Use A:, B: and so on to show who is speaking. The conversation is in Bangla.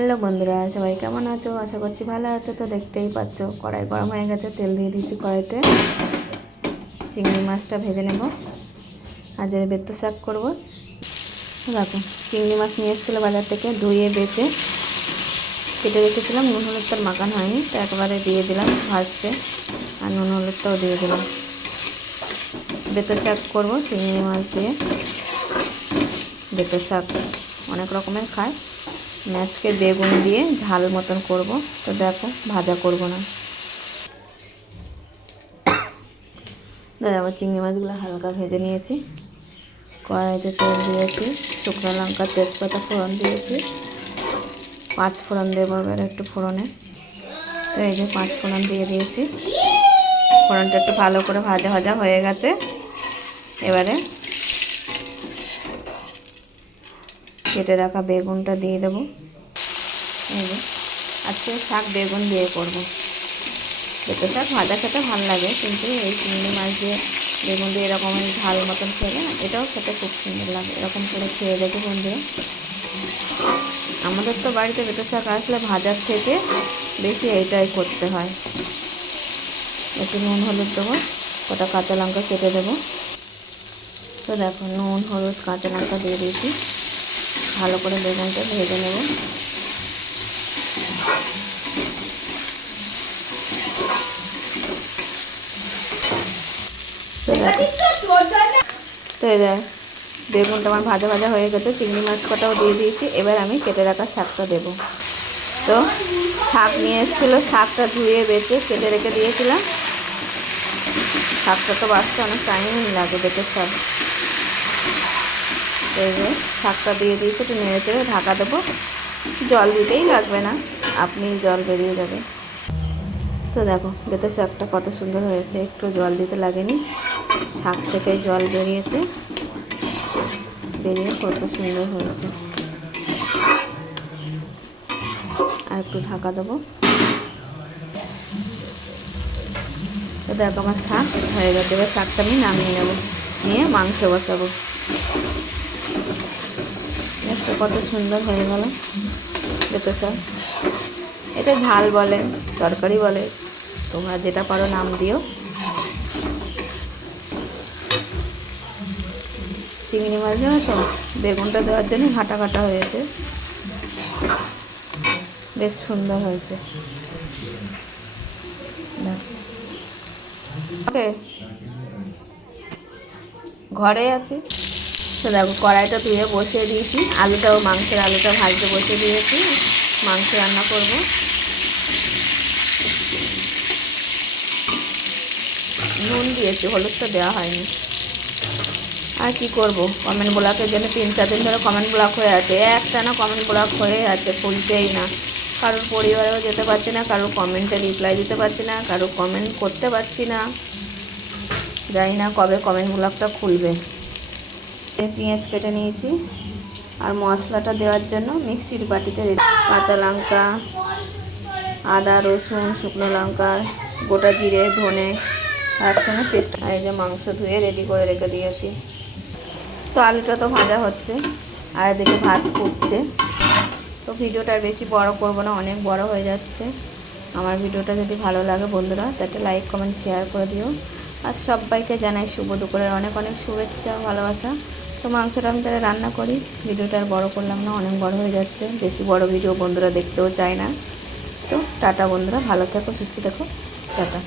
A: হ্যালো বন্ধুরা, সবাই কেমন আছো? আশা করছি ভালো আছো। তো দেখতেই পাচ্ছ, কড়াই গরম হয়ে গেছে, তেল দিয়ে দিচ্ছি কড়াইতে। চিংড়ি মাছটা ভেজে নেব। আজ এর বেত্ত শাক করব। দেখো, চিংড়ি মাছ নিয়ে এসেছিল বাজার থেকে, ধুয়ে বেছে কেটে রেখেছিলাম। নুন হলুদটা মাখানো হয়নি, তো একবারে দিয়ে দিলাম ভাজতে। আর নুন হলুদটাও দিয়ে দিলাম। বেতো শাক করব, চিংড়ি মাছ দিয়ে। বেতো শাক অনেক রকমের খায়। ম্যাচকে বেগুন দিয়ে ঝাল মতন করব। তো দেখো, ভাজা করব না। দেখো চিংড়ি মাছগুলো হালকা ভেজে নিয়েছি। কড়াইতে তেল দিয়েছি, শুকনো লঙ্কা, তেজপাতা ফোড়ন দিয়েছি। পাঁচ ফোড়ন দেবো এবার একটু ফোড়নে। তো এই যে পাঁচ ফোড়ন দিয়ে দিয়েছি। ফোড়নটা একটু ভালো করে ভাজা ভাজা হয়ে গেছে। এবারে কেটে রাখা বেগুনটা দিয়ে দেবো। আজকে শাক বেগুন দিয়ে করব। পেঁপে শাক ভাজা খেতে ভালো লাগে, কিন্তু এই চিংড়ি মাছ দিয়ে বেগুন দিয়ে এরকম ঝাল মতন খেলে এটাও খেতে খুব সুন্দর লাগে, এরকম করে খেয়ে দেখো বন্ধুরা। আমাদের তো বাড়িতে পেঁপে শাক আসলে ভাজার থেকে বেশি এইটাই করতে হয়। একটু নুন হলুদ দেবো, কটা কাঁচা লঙ্কা কেটে দেবো। তো দেখো, নুন, হলুদ, কাঁচা লঙ্কা দিয়ে দিয়েছি। ভালো করে বেগুনটা ভেজে নেব। বেগুনটা আমার ভাজা ভাজা হয়ে গেছে, চিংড়ি মাছ কটাও দিয়ে দিয়েছি, এবার আমি কেটে রাখা শাকটা দেব। তো শাক নিয়ে এসেছিল, শাকটা ধুয়ে বেছে কেটে রেখে দিয়েছিলাম। শাকটা তো বাঁচতে অনেক টাইম লাগে বেটের শাক। শাকটা দিয়ে দিয়েছি, একটু নেড়ে চেড়ে ঢাকা দেবো। জল দিতেই লাগবে না, আপনি জল বেরিয়ে যাবে। তো দেখো বেতের শাকটা কত সুন্দর হয়েছে, একটু জল দিতে লাগেনি। শাক থেকে জল বেরিয়েছে, বেরিয়ে কত সুন্দর হয়েছে। আর একটু ঢাকা দেবো। তো দেখো, আমার শাক হয়ে গেছে। এবার শাকটা আমি নামিয়ে নেব, নিয়ে মাংস বসাবো। দেখতে কত সুন্দর হয়ে গেল। দেখো স্যার, এটা ঝাল বলে, তরকারি বলে, তোমরা যেটা পারো নাম দিও। চিংড়ি মাছ জানো তো, বেগুনটা দেওয়ার জন্য ঘাটা ঘাটা হয়েছে। বেশ সুন্দর হয়েছে। ওকে। ঘরে আছি। তো দেখো, কড়াইটা ধুয়ে বসিয়ে দিয়েছি। আলুটাও, মাংসের আলুটা ভাজতে বসিয়ে দিয়েছি। মাংস রান্না করব। নুন দিয়েছি, হলুদটা দেওয়া হয়নি। আর কি করব? কমেন্ট ব্লকের জন্য তিন, চার দিন ধরে কমেন্ট ব্লক হয়ে আছে। একটা না কমেন্ট ব্লক হয়ে আছে খুলতেই না। কারোর পরিবারেও যেতে পারছি না, কারোর কমেন্টে রিপ্লাই দিতে পারছি না, কারোর কমেন্ট করতে পারছি না। জানি না কবে কমেন্ট ব্লকটা খুলবে। পেঁয়াজ কেটে নিয়েছি। আর মশলাটা দেওয়ার জন্য মিক্সির বাটিতে কাঁচা লঙ্কা, আদা, রসুন, শুকনো লঙ্কা, গোটা জিরে, ধনে, একসঙ্গে পেস্ট এই যে মাংস ধুয়ে রেডি করে রেখে দিয়েছি। তো আলুটা তো ভাজা হচ্ছে, আর এদিকে ভাত ফুটছে। তো ভিডিওটা বেশি বড় করব না, অনেক বড় হয়ে যাচ্ছে। আমার ভিডিওটা যদি ভালো লাগে বন্ধুরা তাতে লাইক কমেন্ট শেয়ার করে দিও। আর সবাইকে জানাই শুভ দুপুরের অনেক অনেক শুভেচ্ছা, ভালোবাসা। তো মাংসটা আমি তাহলে রান্না করি। ভিডিওটা আর বড়ো করলাম না, অনেক বড় হয়ে যাচ্ছে। বেশি বড় ভিডিও বন্ধুরা দেখতেও চায় না। তো টাটা বন্ধুরা, ভালো থেকো, সুস্থ থেকো। টাটা।